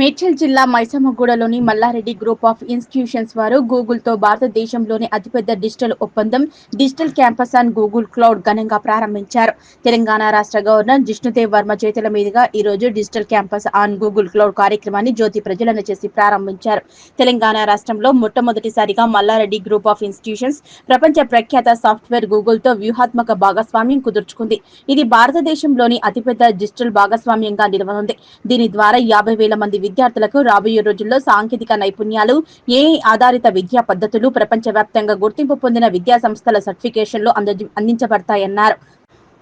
మేడ్చల్ జిల్లా మైసమ్మగూడలోని Malla Reddy group of institutions వారు గూగుల్తో భారతదేశంలోని అతిపెద్ద డిజిటల్ ఒప్పందం digital campus on Google cloud ఘనంగా ప్రారంభించారు. తెలంగాణ రాష్ట్ర గవర్నర్ జిష్ణుదేవ్ వర్మ చేతుల మీదుగా ఈ రోజు digital campus on Google cloud కార్యక్రమాన్ని జ్యోతి ప్రజలను చేసి ప్రారంభించారు. తెలంగాణ రాష్ట్రంలో మొట్టమొదటిసారిగా మల్లారెడ్డి గ్రూప్ ఆఫ్ ఇన్స్టిట్యూషన్స్ ప్రపంచ ప్రఖ్యాత సాఫ్ట్వేర్ గూగుల్తో వ్యూహాత్మక భాగస్వామ్యం కుదుర్చుకుంది. ఇది భారతదేశంలోని అతిపెద్ద డిజిటల్ భాగస్వామ్యంగా నిలవనుంది దీని ద్వారా యాభై వేల మంది విద్యార్థులకు రాబోయే రోజుల్లో సాంకేతిక నైపుణ్యాలు ఏ ఆధారిత విద్యా పద్ధతులు ప్రపంచవ్యాప్తంగా గుర్తింపు పొందిన విద్యా సంస్థల సర్టిఫికేషన్లు అంద- అందించబడతాయన్నారు.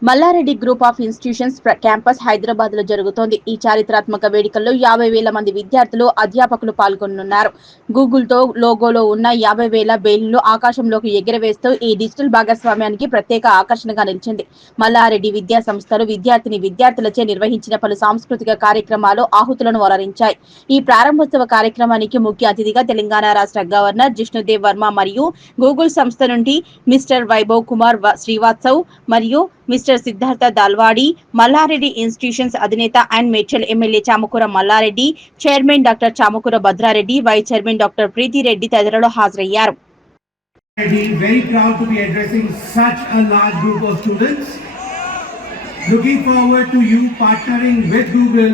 Malla Reddy group of institutions campus హైదరాబాద్లో జరుగుతోంది. ఈ చారిత్రాత్మక వేడుకల్లో యాభై వేల మంది విద్యార్థులు అధ్యాపకులు పాల్గొనున్నారు గూగుల్తో లోగోలో ఉన్న యాభై వేల బేలును ఆకాశంలోకి ఎగిరవేస్తూ ఈ డిజిటల్ భాగస్వామ్యానికి ప్రత్యేక ఆకర్షణగా నిలిచింది. మల్లారెడ్డి విద్యా సంస్థలు విద్యార్థిని విద్యార్థులచే నిర్వహించిన పలు సాంస్కృతిక కార్యక్రమాలు ఆహుతులను వలరించాయి. ఈ ప్రారంభోత్సవ కార్యక్రమానికి ముఖ్య అతిథిగా తెలంగాణ రాష్ట్ర గవర్నర్ జిష్ణుదేవ్ వర్మ మరియు గూగుల్ సంస్థ నుండి మిస్టర్ వైభవ్ కుమార్ శ్రీవాత్సవ్ మరియు మిస్టర్ సిద్ధార్థ దాల్వాడి మల్లారెడ్డి ఇన్స్టిట్యూషన్స్ అధినేత and Medchal MLA Chamakura Mallareddy chairman doctor Chamakura Bhadra Reddy vice chairman doctor Preethi Reddy తదితరులు హాజరయ్యారు Very, very proud to be addressing such a large group of students. Looking forward to you partnering with Google,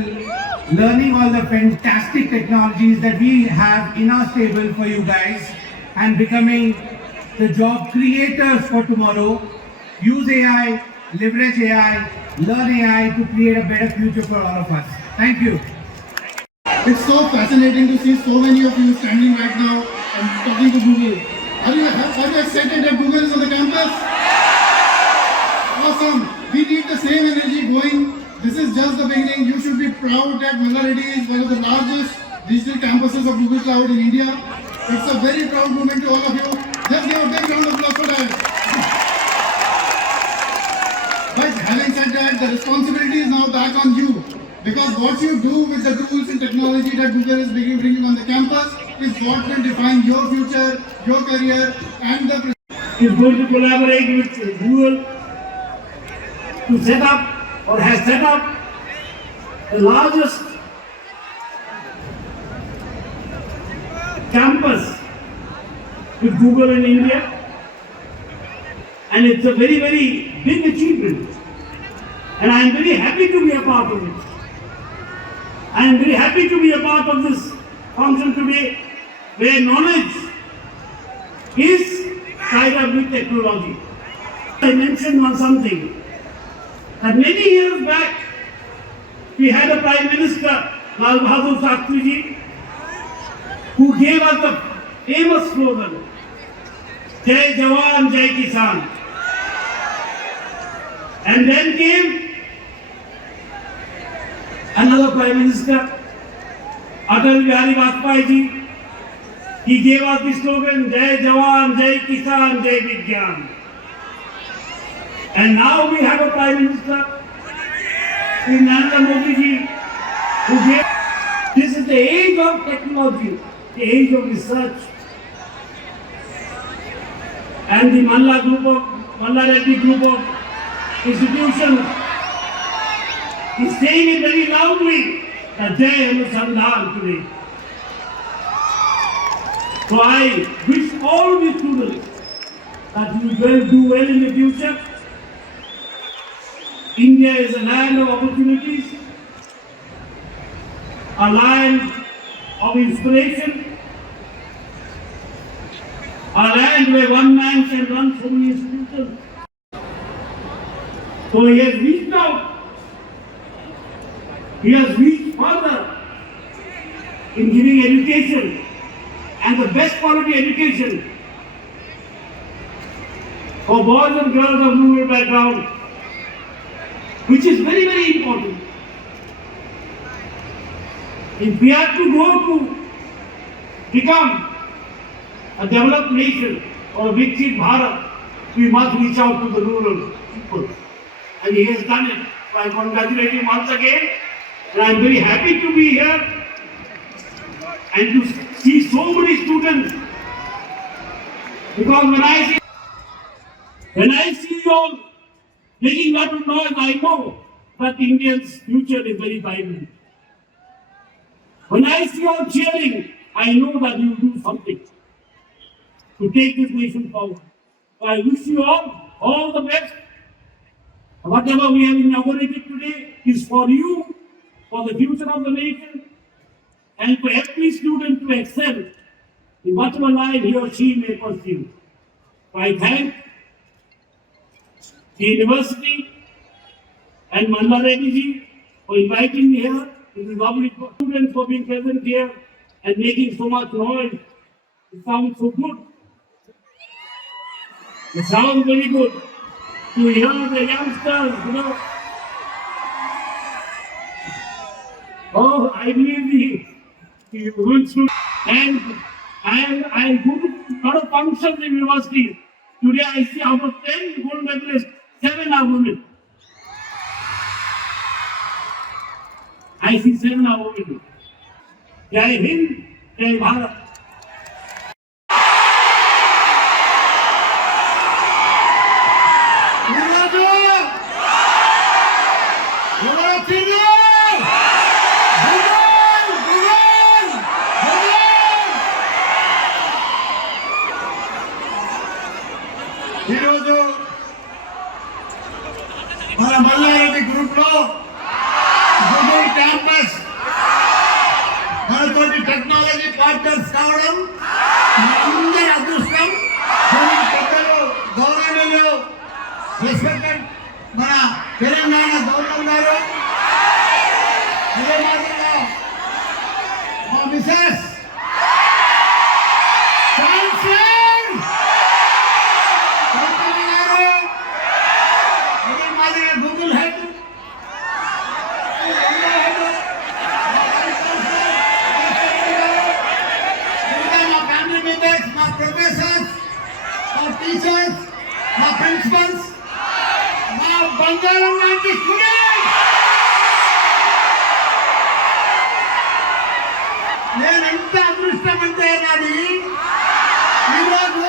learning all the fantastic technologies that we have in our stable for you guys, and becoming the job creators for tomorrow. Use AI, leverage AI, learn AI to create a better future for all of us. Thank you. It's so fascinating to see so many of you standing right now and talking to Google. Are you, are you excited that Google is on the campus? Awesome. We need the same energy going. This is just the beginning. You should be proud that Millarity is one of the largest digital campuses of Google Cloud in India. It's a very proud moment to all of you. Just give a big round of applause for that. The responsibility is now back on you. Because what you do with the tools and technology that Google is bringing bringing on the campus is what will define your future, your career, and the is going to collaborate with Google to set up or has set up the largest campus with Google in India. And it's a very, very big achievement. And I am very happy to be a part of it. I am very happy to be a part of this function today where knowledge is tied up with technology. I mentioned one something that many years back we had a Prime Minister, Lal Bahadur Shastri ji, who gave us the famous slogan, Jai Jawan, Jai Kisan. And then came honourable prime minister Atal Bihari Vajpayee ji की ये बात slogan, जय जवान, जय किसान, जय विज्ञान। And now we have a prime minister Shri Narendra Modi ji this is the age of technology the age of research and the Malla group of Malla Reddy group of institution is saying it very loudly that Jai Anusandhan today. So I wish all the students that you will do well in the future. India is a land of opportunities, a land of inspiration, a land where one man can run so many institutions. So he has reached out, he has reached further in giving education and the best quality education for boys and girls of rural background, which is very, very important. If we are to go to become a developed nation or a Viksit Bharat, we must reach out to the rural people. And he has done it. I congratulate him once again. And I am very happy to be here and to see so many students. Because when I see when I see you all making lot of noise, I know that India's future is very vibrant. When I see you all cheering, I know that you will do something to take this nation forward. So I wish you all all the best. Whatever we have inaugurated today is for you, for the future of the nation, and for every student to excel in whatever line he or she may pursue. So I thank the university and Manda Reddy for inviting me here. It is lovely students for being present here and making so much noise. It sounds so good. It sounds very good to hear the youngsters, you know. Oh, I believe you good students. And I am I go to lot of functions in universities. Today I see out of ten gold medalists, seven are women. I see seven are women. Jai Hind, Jai Bharat. ఈరోజు మన మల్లారెడ్డి గ్రూప్లో Google campus మనతోటి technology partners కావడం అందరి అదృష్టం. పెద్దలు గౌరవనీయులు మన తెలంగాణ గవర్నర్ గారు. నేను ఎంత అదృష్టమంటే నాది ఈరోజు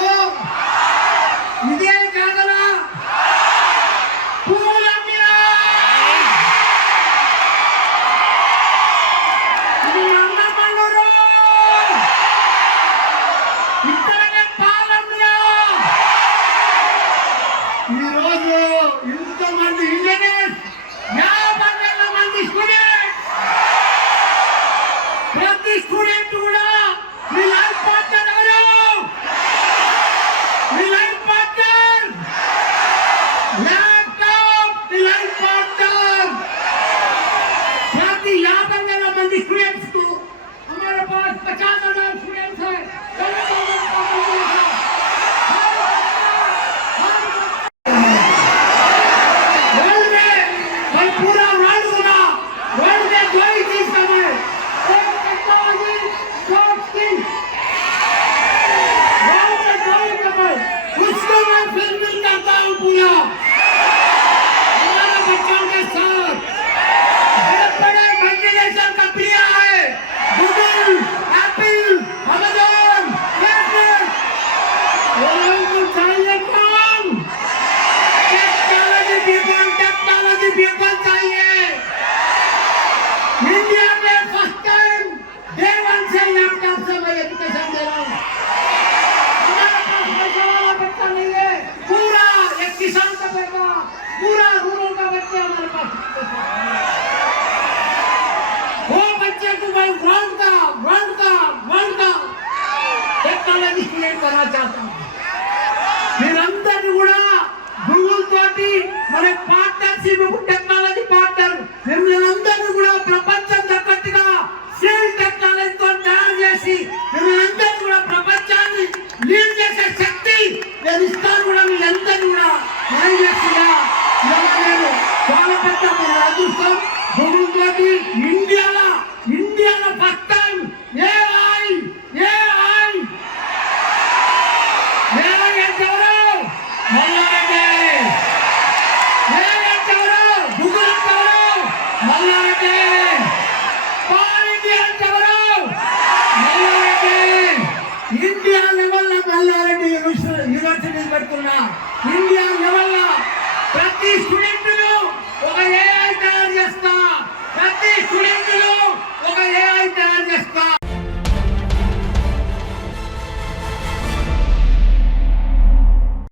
बच्चा हमारे पास वो बच्चे को मैं वर्ल्ड का वर्ल्ड का वर्ल्ड का టెక్నాలజీ క్రియేట్ కరా చాహతా మీరందరినీ కూడా గూగుల్ తోటి మన పార్ట్నర్షిప్ టెక్నాలజీ పెడుతున్నా. ఇండియా ప్రతి స్టూడెంట్